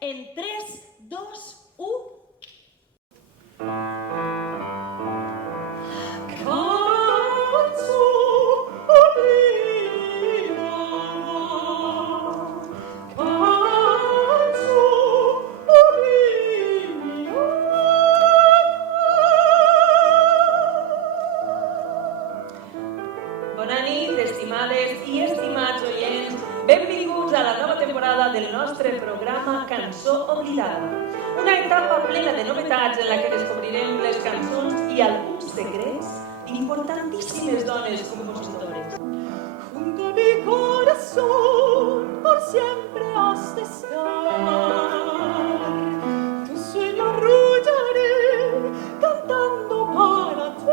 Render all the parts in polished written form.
en 3, 2, 1. Bona nit, estimades i estimats oients. Benvinguts a la nova temporada del nostre programa Cançó Oblidada. Una etapa plena de novetats en la que descobrirem les cançons i alguns secrets d'importantíssimes dones compositores. Junto a mi corazón por siempre has de estar. Tu sueño arrullaré cantando para ti.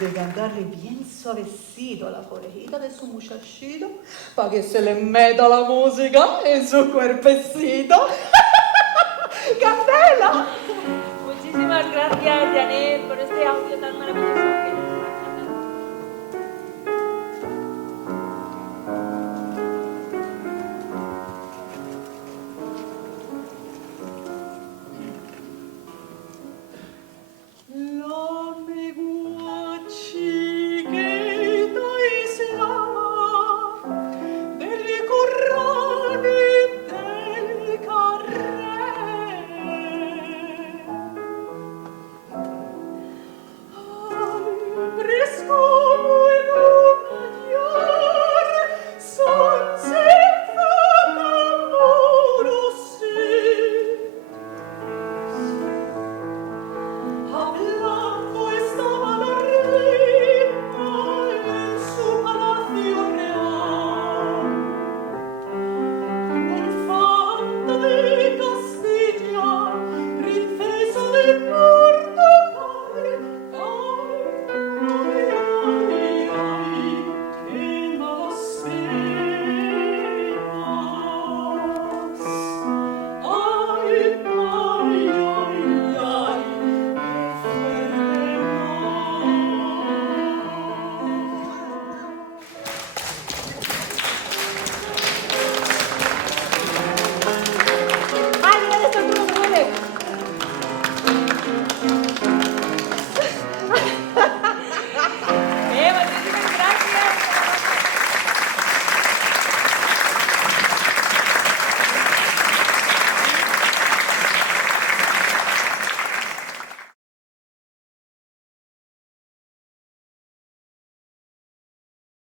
De cantarle bien suavecito a la orejita de su muchachito para que se le meta la música en su cuerpecito. ¡Candela! Muchísimas gracias, Janet, por este audio tan maravilloso.